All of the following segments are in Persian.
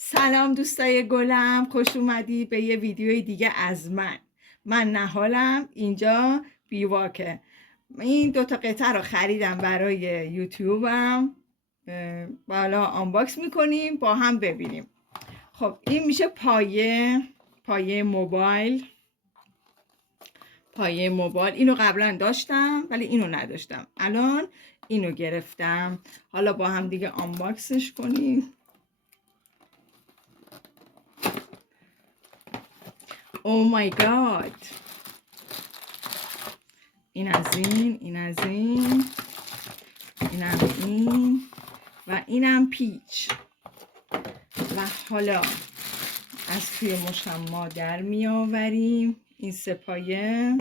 سلام دوستای گلم، خوش اومدی به یه ویدیوی دیگه از من نهالم. اینجا بیواکه. این دوتا قطعه رو خریدم برای یوتیوبم. بالا آنباکس میکنیم با هم ببینیم. خب این میشه پایه موبایل. اینو قبلا داشتم ولی اینو نداشتم، الان اینو گرفتم. حالا با هم دیگه آنباکسش کنیم. او مای گاد، این از این، اینم این و اینم پیچ. و حالا از توی مشم ما در می آوریم این سپایه.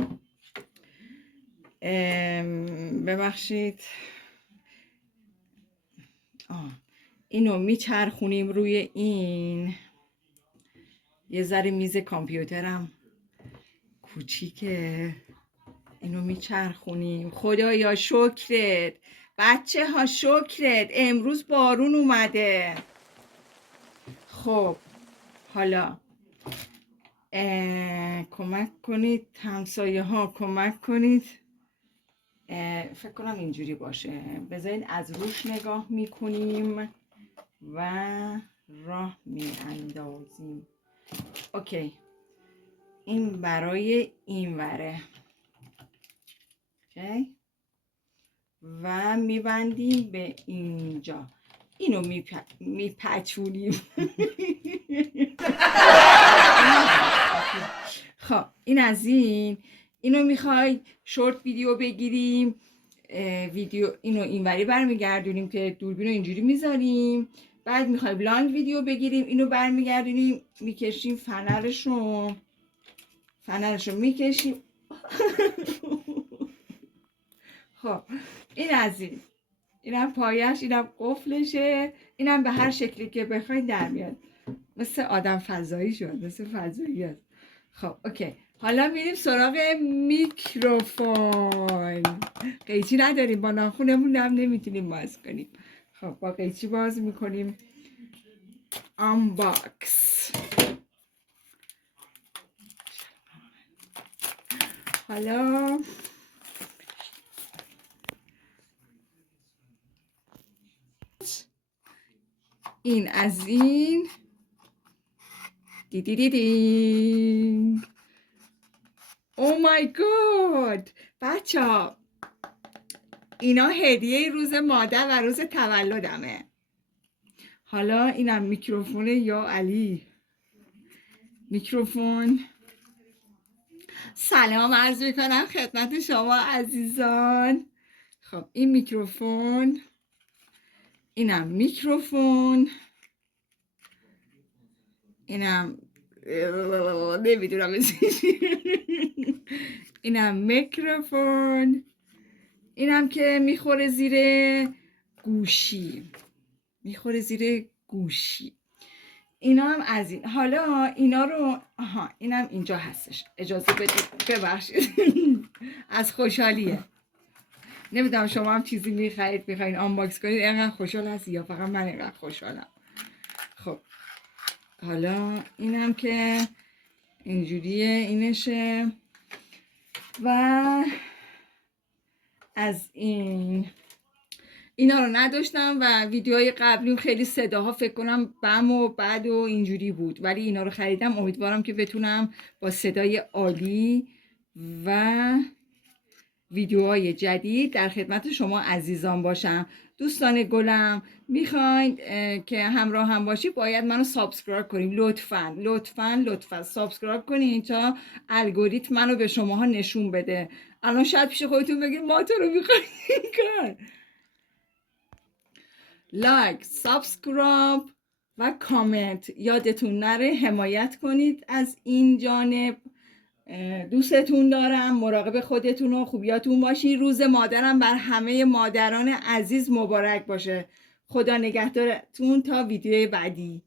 ببخشید، اینو میچرخونیم روی این. یه ذره میز کامپیوترم کوچیکه، اینو میچرخونیم. خدایا شکرت بچه ها، شکرت امروز بارون اومده. خب حالا کمک کنید همسایه ها، کمک کنید. فکر کنم اینجوری باشه. بذارید از روش نگاه میکنیم و راه میاندازیم. اوکی، این برای این وره. اوکی، و میبندیم به اینجا. اینو میپچونیم. خب این از این. اینو میخوای شورت ویدیو بگیریم، اینو اینوری برمیگردونیم که دوربین رو اینجوری میذاریم. بعد میخوایم لانگ ویدیو بگیریم، اینو برمیگردونیم میکشیم، فنرشو میکشیم. خب این از این. اینم پایش، اینم قفلشه، اینم به هر شکلی که بخواید در میاد. مثل آدم فضایی شد، مثل فضایی هست. خب اوکی، حالا میریم سراغ میکروفون. قیچی نداریم، با ناخونمون هم نمیتونیم باز کنیم. خب با قیچی باز میکنیم. آنباکس. حالا این از این. دی او مای گاد بچه ها، اینا هدیه روز مادر و روز تولدمه. حالا اینم میکروفونه. یا علی میکروفون. سلام عرض میکنم خدمت شما عزیزان. خب این میکروفون، اینم میکروفون، اینم نمیدونم اینم میکروفون، اینم که میخوره زیر گوشی. اینا هم از این. حالا اینا رو اینم اینجا هستش. اجازه بدید، ببخشید. از خوشحالیه. نمیدونم شما هم چیزی میخواین آنباکس کنید اینقدر خوشحال هستی یا فقط من اینقدر خوشحالم. خب حالا اینم که اینجوریه، اینشه. و از اینا رو نداشتم و ویدیوهای قبلیم خیلی صداها فکر کنم بم و بد و اینجوری بود، ولی اینا رو خریدم. امیدوارم که بتونم با صدای عالی و ویدیوهای جدید در خدمت شما عزیزان باشم. دوستان گلم، میخواین که همراه هم باشی باید منو سابسکرایب کنیم. لطفاً سابسکرایب کنین تا الگوریتم منو به شماها نشون بده. الان شاید پیش خودتون بگید ما تو رو میخوایم کار. لایک، سابسکرایب و کامنت یادتون نره. حمایت کنید از این جانب. دوستتون دارم. مراقب خودتون و خوبیاتون باشی. روز مادرم بر همه مادران عزیز مبارک باشه. خدا نگهدارتون تا ویدیو بعدی.